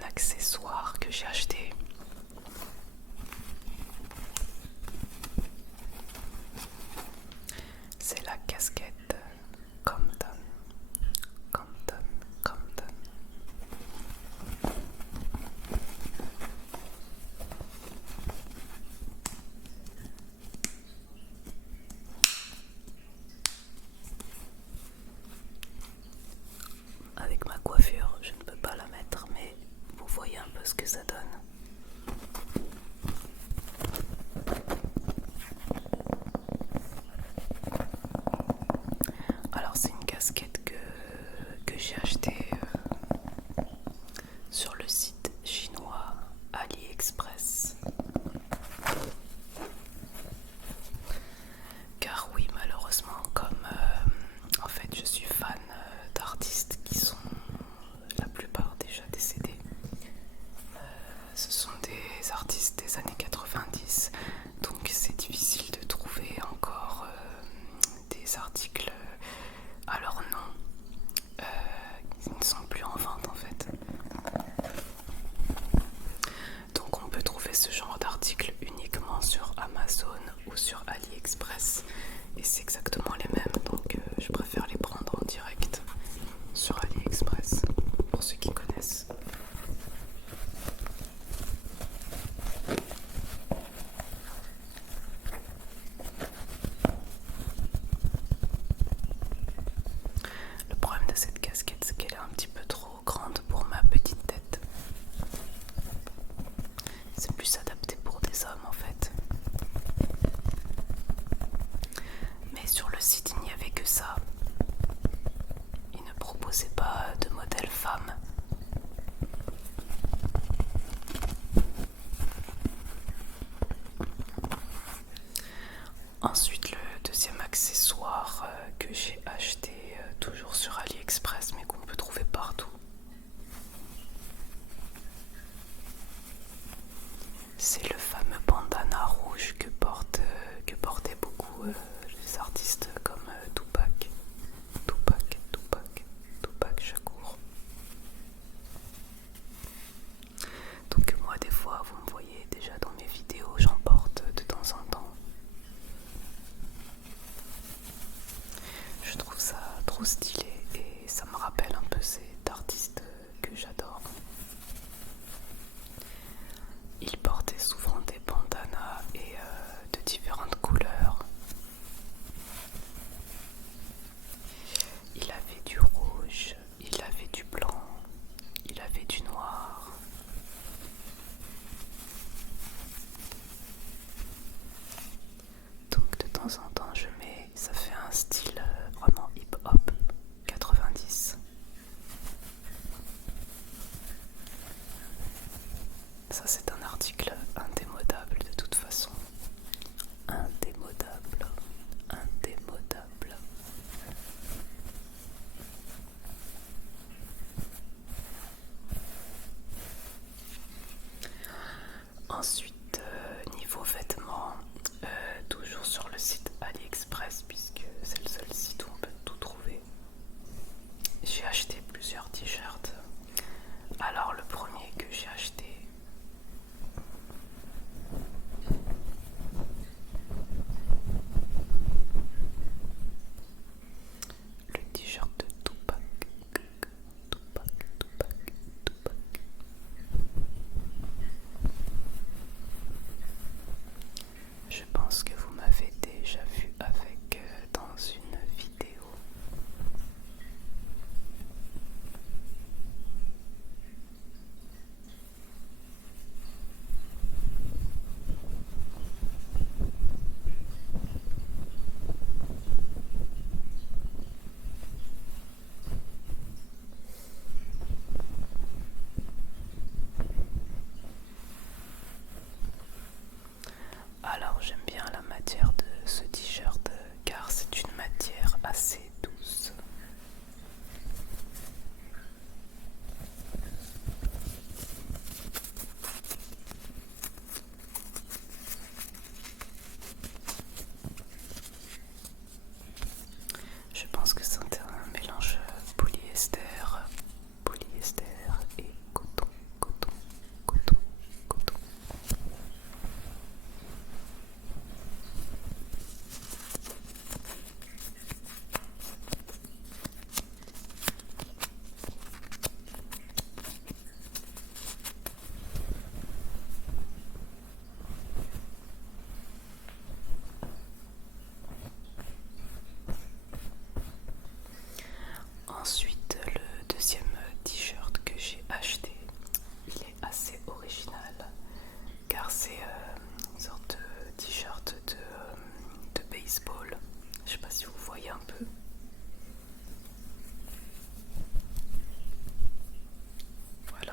un accessoire que j'ai acheté. C'est la casquette Compton. Compton, Compton. Avec ma coiffure, je ne peux pas la mettre, mais vous voyez un peu ce que ça donne. Alors c'est une casquette que j'ai achetée sur le site chinois AliExpress. Car oui, malheureusement, comme en fait je suis fan d'artistes qui sont la plupart déjà décédés, ce sont des artistes des années 90, donc c'est difficile de trouver encore des articles à leur nom. Ils ne sont plus en vente en fait. Donc on peut trouver ce genre d'articles uniquement sur Amazon ou sur AliExpress. Et c'est exactement les mêmes, donc je préfère les prendre en direct sur AliExpress, pour ceux qui connaissent. Le problème de cette casquette, c'est qu'elle est un petit peu trop grande pour ma petite tête. C'est plus adapté pour des hommes en fait. Mais sur le site, il n'y avait que ça. Il ne proposait pas de modèle femme. Ensuite, le deuxième accessoire que j'ai acheté toujours sur AliExpress, mais qu'on peut trouver partout, c'est le fameux bandana rouge que portaient beaucoup les artistes comme Tupac Shakur. Donc moi des fois, vous me voyez déjà dans mes vidéos, j'en porte de temps en temps. Je trouve ça trop stylé et ça me rappelle un peu cet artiste que j'adore. Il portait souvent des bandanas et de différentes couleurs. Il avait du rouge, il avait du blanc, il avait du noir. Donc de temps en temps je mets, ça fait un style vraiment hip-hop 90. Ça c'est un article indémodable de toute façon. Indémodable, indémodable. Ensuite, niveau vêtements, toujours sur le site AliExpress, puisque c'est le seul site où on peut tout trouver. J'ai acheté plusieurs t-shirts. Alors le premier que j'ai acheté, le t-shirt de Tupac.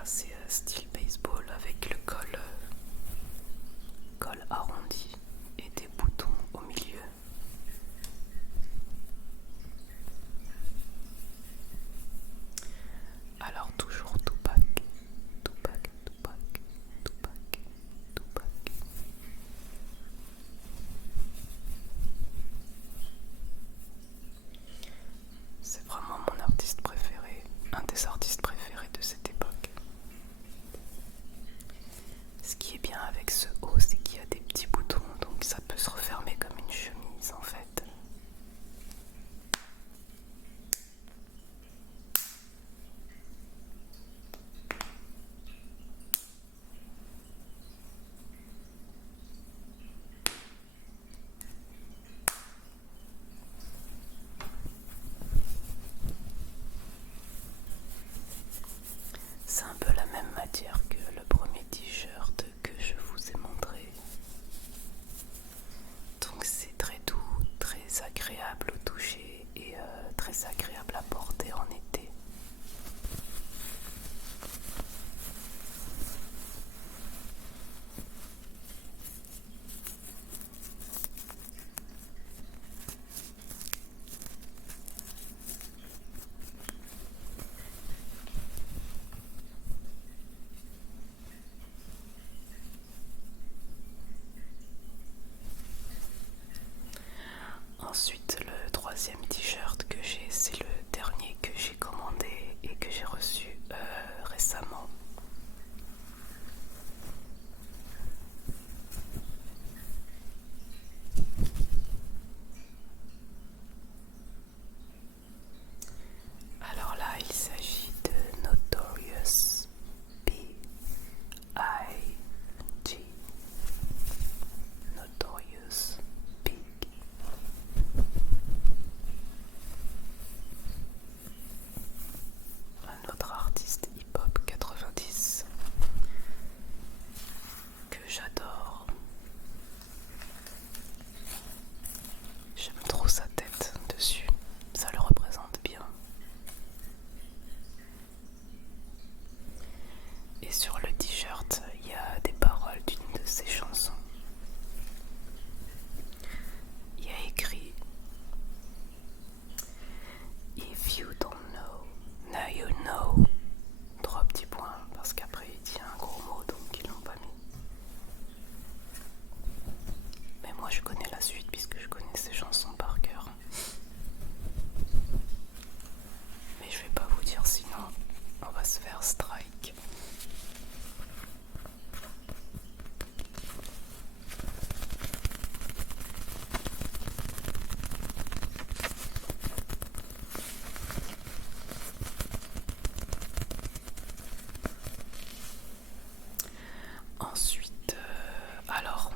voilà, c'est style baseball avec le col arrondi et des boutons au milieu. Alors toujours Tupac, Tupac, Tupac, Tupac, Tupac. C'est vraiment mon artiste préféré, un des artistes préférés de cette époque. Ce qui est bien avec ce haut, c'est qu'il y a des petits boutons, donc ça peut se refermer comme une chemise en fait. C'est un peu la même matière que le premier t-shirt que je vous ai montré. Donc c'est très doux, très agréable au toucher et très agréable à porter en été. Ensuite, le troisième t-shirt que j'ai, c'est le dernier que j'ai commandé et que j'ai reçu récemment. Alors là, il s'agit de Notorious B.I.G. Notorious Big. Un autre artiste hip-hop 90 que j'adore. J'aime trop sa tête dessus, ça le représente bien. Et sur le t-shirt, il y a des paroles d'une de ses chansons. Il y a écrit If you don't know, now you know. 3 petits points, parce qu'après il dit un gros mot, donc ils l'ont pas mis. Mais moi je connais la suite puisque je connais ces chansons par cœur. Mais je vais pas vous dire sinon on va se faire strike. Ensuite, alors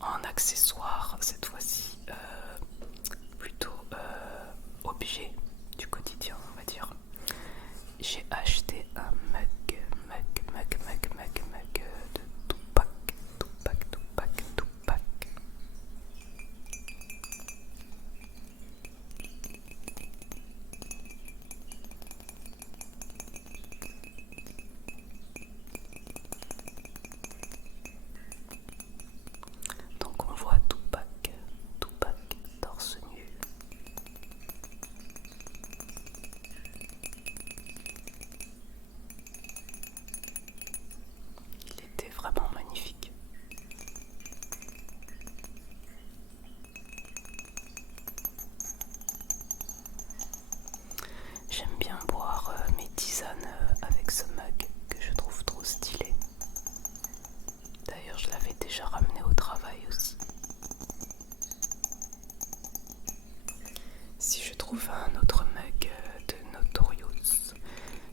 en accessoire cette fois-ci, plutôt objet du quotidien on va dire. J'ai acheté un mug de Tupac. Donc on voit Tupac torse nu. Il était vraiment magnifique. J'aime bien boire mes tisanes avec ce mug que je trouve trop stylé. D'ailleurs, je l'avais déjà ramené au travail aussi. Si je trouve un autre mug de Notorious,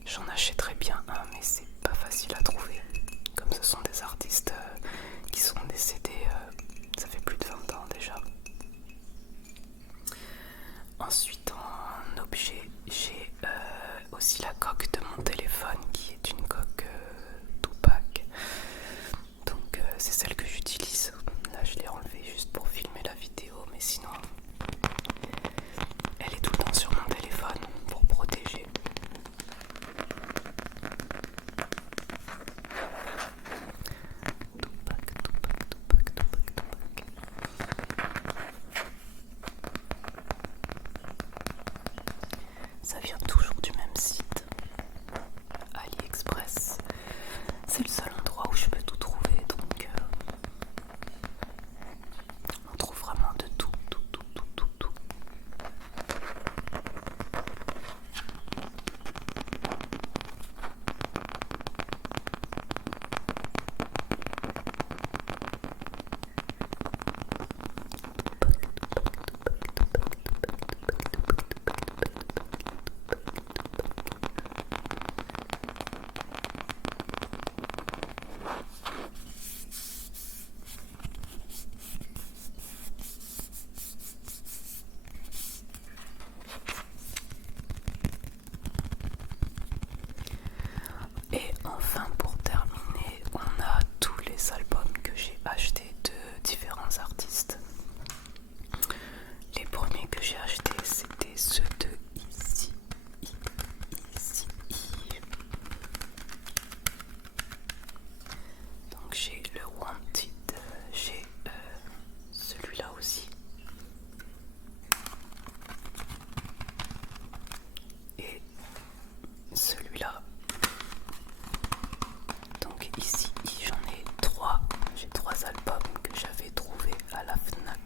j'en achèterais bien un, mais c'est pas facile à trouver. Comme ce sont des artistes qui sont décédés, ça fait plus de 20 ans déjà. Ensuite, en objet, j'ai aussi la coque de mon téléphone qui est une coque Tupac. Donc c'est celle que j'utilise. Là je l'ai enlevée juste pour filmer la vidéo, mais sinon elle est tout le temps sur mon téléphone pour protéger. ici, j'en ai trois. J'ai trois albums que j'avais trouvés à la FNAC.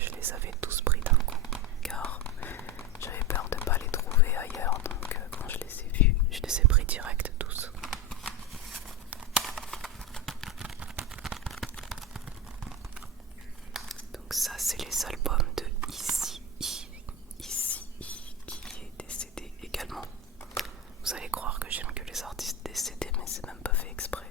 Je les avais tous pris d'un coup car j'avais peur de ne pas les trouver ailleurs. Donc quand je les ai vus, je les ai pris direct tous. Donc ça c'est les albums de Ici qui est décédé également. Vous allez croire que j'aime que les artistes décédés, mais c'est même pas fait exprès.